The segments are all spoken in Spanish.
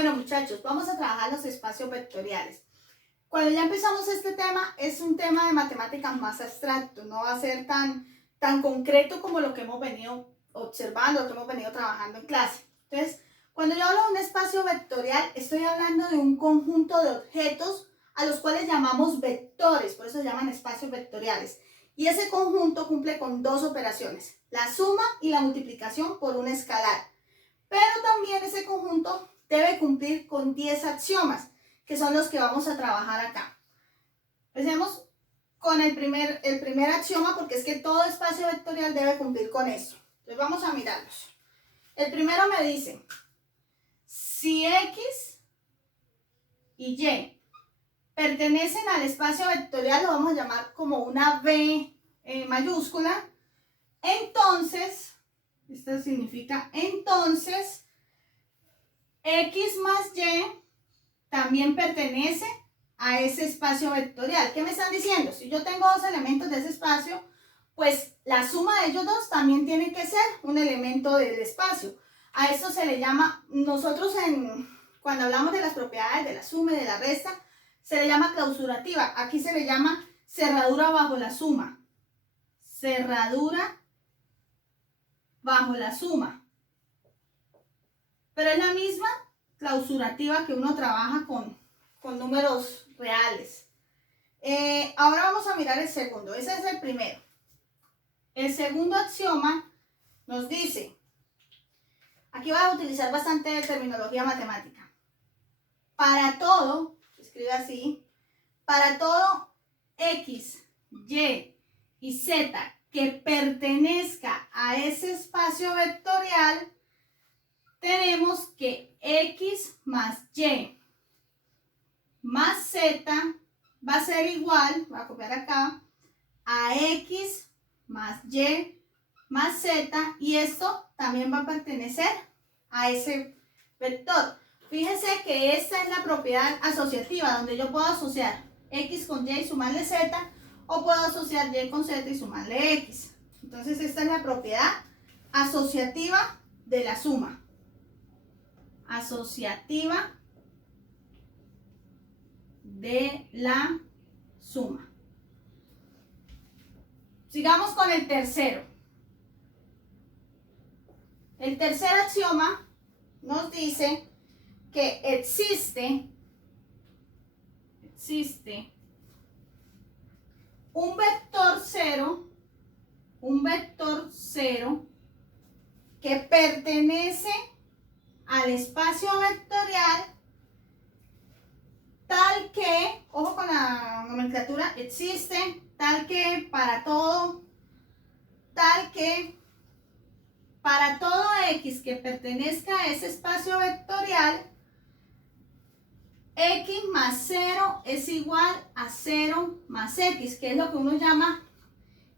Bueno, muchachos, vamos a trabajar los espacios vectoriales. Cuando ya empezamos este tema, es un tema de matemáticas más abstracto, no va a ser tan concreto como lo que hemos venido observando, lo que hemos venido trabajando en clase. Entonces, cuando yo hablo de un espacio vectorial, estoy hablando de un conjunto de objetos a los cuales llamamos vectores, por eso se llaman espacios vectoriales. Y ese conjunto cumple con dos operaciones, la suma y la multiplicación por un escalar. Pero también ese conjunto debe cumplir con 10 axiomas, que son los que vamos a trabajar acá. Empecemos con el primer axioma, porque es que todo espacio vectorial debe cumplir con eso. Entonces vamos a mirarlos. El primero me dice, si X y Y pertenecen al espacio vectorial, lo vamos a llamar como una V mayúscula, entonces, esto significa entonces, X más Y también pertenece a ese espacio vectorial. ¿Qué me están diciendo? Si yo tengo dos elementos de ese espacio, pues la suma de ellos dos también tiene que ser un elemento del espacio. A esto se le llama, nosotros cuando hablamos de las propiedades de la suma y de la resta, se le llama clausurativa. Aquí se le llama cerradura bajo la suma. Cerradura bajo la suma. Pero es la misma clausurativa que uno trabaja con números reales. Ahora vamos a mirar el segundo. Ese es el primero. El segundo axioma nos dice, aquí voy a utilizar bastante terminología matemática. Para todo, se escribe así, para todo X, Y y Z que pertenezca a ese espacio vectorial, tenemos que X más Y más Z va a ser igual, voy a copiar acá, a X más Y más Z, y esto también va a pertenecer a ese vector. Fíjense que esta es la propiedad asociativa, donde yo puedo asociar X con Y y sumarle Z, o puedo asociar Y con Z y sumarle X. Entonces esta es la propiedad asociativa de la suma. Asociativa de la suma. Sigamos con el tercero. El tercer axioma nos dice que existe un vector cero que pertenece al espacio vectorial tal que, ojo con la nomenclatura, existe tal que para todo X que pertenezca a ese espacio vectorial, X más 0 es igual a 0 más X, que es lo que uno llama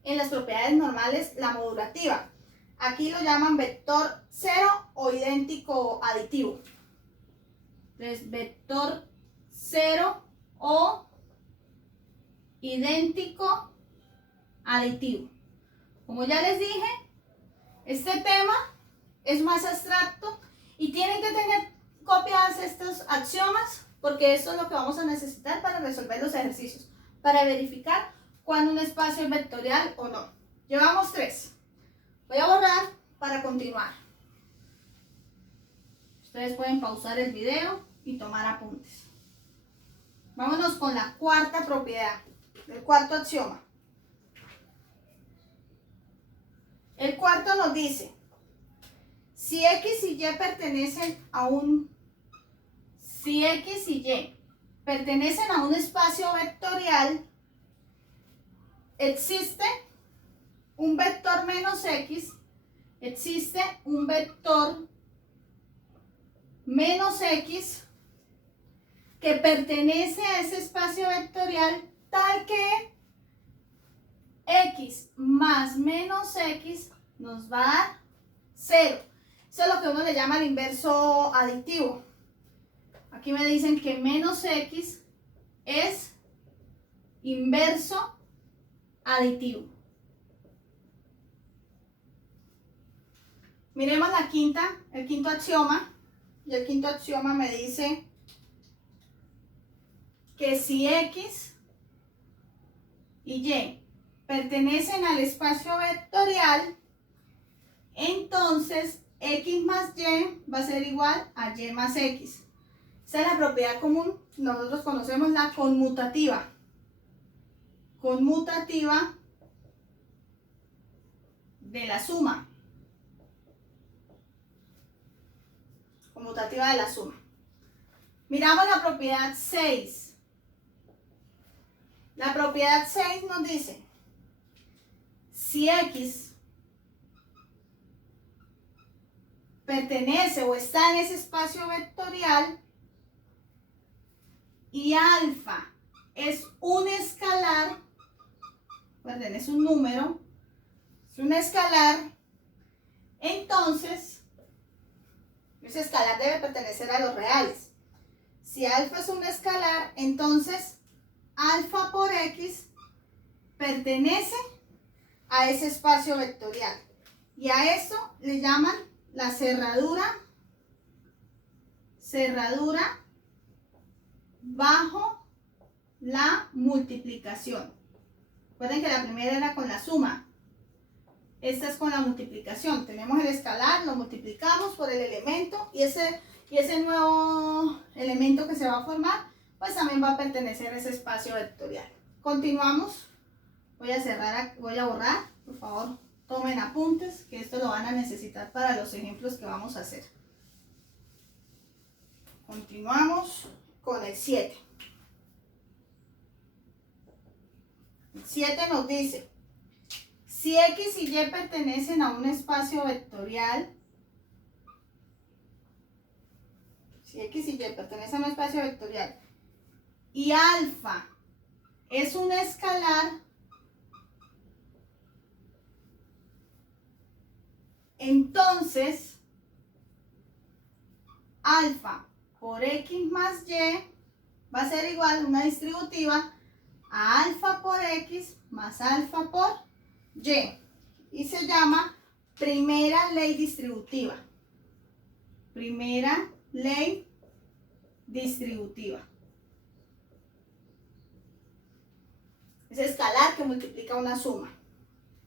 en las propiedades normales la modulativa. Aquí lo llaman vector 0 o idéntico aditivo. Entonces, vector 0 o idéntico aditivo. Como ya les dije, este tema es más abstracto y tienen que tener copiadas estos axiomas, porque esto es lo que vamos a necesitar para resolver los ejercicios, para verificar cuando un espacio es vectorial o no. Llevamos 3. Voy a borrar para continuar. Ustedes pueden pausar el video y tomar apuntes. Vámonos con la cuarta propiedad, el cuarto axioma. El cuarto nos dice, si X y Y pertenecen a un espacio vectorial, existe un vector menos X, que pertenece a ese espacio vectorial tal que X más menos X nos va a dar 0. Eso es lo que uno le llama el inverso aditivo. Aquí me dicen que menos X es inverso aditivo. Miremos el quinto axioma. y el quinto axioma me dice que si X y Y pertenecen al espacio vectorial, entonces X más Y va a ser igual a Y más X. Esa es la propiedad común, nosotros conocemos la conmutativa. Conmutativa de la suma. Conmutativa de la suma. Miramos la propiedad 6. La propiedad 6 nos dice, si X pertenece o está en ese espacio vectorial y alfa es un escalar, recuerden, es un número, es un escalar, entonces ese escalar debe pertenecer a los reales. Si alfa es un escalar, entonces alfa por X pertenece a ese espacio vectorial. Y a esto le llaman la cerradura bajo la multiplicación. Recuerden que la primera era con la suma. Esta es con la multiplicación. Tenemos el escalar, lo multiplicamos por el elemento y ese nuevo elemento que se va a formar, pues también va a pertenecer a ese espacio vectorial. Continuamos. Voy a borrar. Por favor, tomen apuntes, que esto lo van a necesitar para los ejemplos que vamos a hacer. Continuamos con el 7. El 7 nos dice, si X y Y pertenecen a un espacio vectorial, si X y Y pertenecen a un espacio vectorial y alfa es un escalar, entonces alfa por X más Y va a ser igual a una distributiva a alfa por X más alfa por Y. Y se llama primera ley distributiva. Primera ley distributiva. Es escalar que multiplica una suma.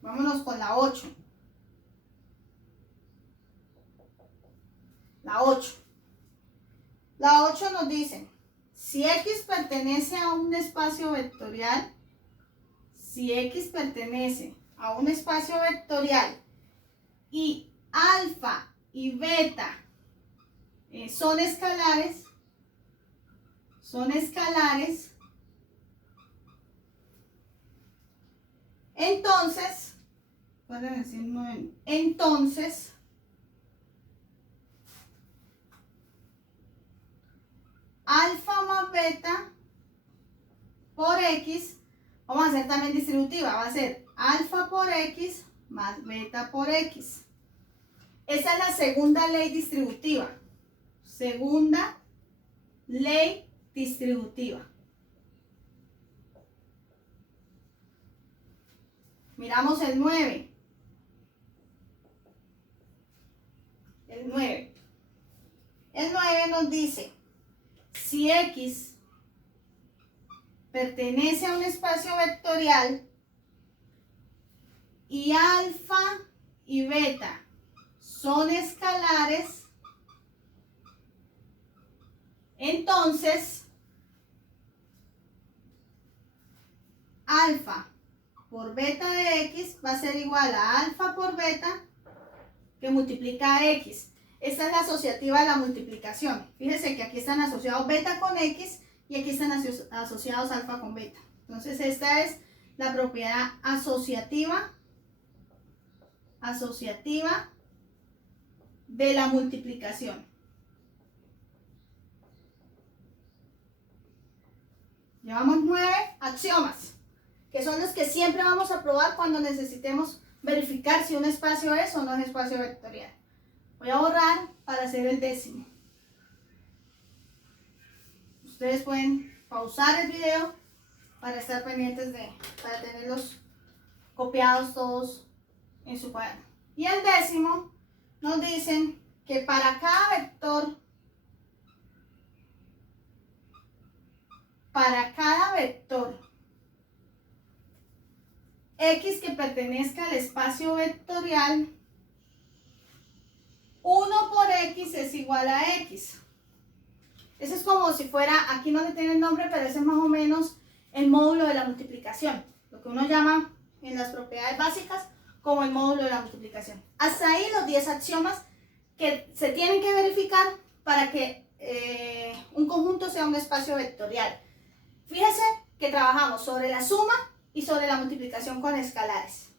Vámonos con la 8. La 8. La 8 nos dice, si X pertenece a un espacio vectorial, si X pertenece a un espacio vectorial y alfa y beta son escalares, entonces, pueden decir, entonces, alfa más beta por X, vamos a hacer también distributiva, va a ser alfa por X más beta por X. Esa es la segunda ley distributiva. Segunda ley distributiva. Miramos el 9. El 9. El 9 nos dice, si X pertenece a un espacio vectorial y alfa y beta son escalares, entonces alfa por beta de X va a ser igual a alfa por beta que multiplica a X. Esta es la asociativa de la multiplicación. Fíjense que aquí están asociados beta con X y aquí están asociados alfa con beta. Entonces esta es la propiedad asociativa de la multiplicación. Llevamos 9 axiomas, que son los que siempre vamos a probar cuando necesitemos verificar si un espacio es o no es espacio vectorial. Voy a borrar para hacer el 10º. Ustedes pueden pausar el video para estar pendientes para tenerlos copiados todos en su cuaderno. Y el 10º nos dicen que para cada vector para cada vector X que pertenezca al espacio vectorial, 1 por X es igual a X. Eso es como si fuera, aquí no le tiene el nombre, pero ese es más o menos el módulo de la multiplicación. Lo que uno llama en las propiedades básicas como el módulo de la multiplicación. Hasta ahí los 10 axiomas que se tienen que verificar para que un conjunto sea un espacio vectorial. Fíjese que trabajamos sobre la suma y sobre la multiplicación con escalares.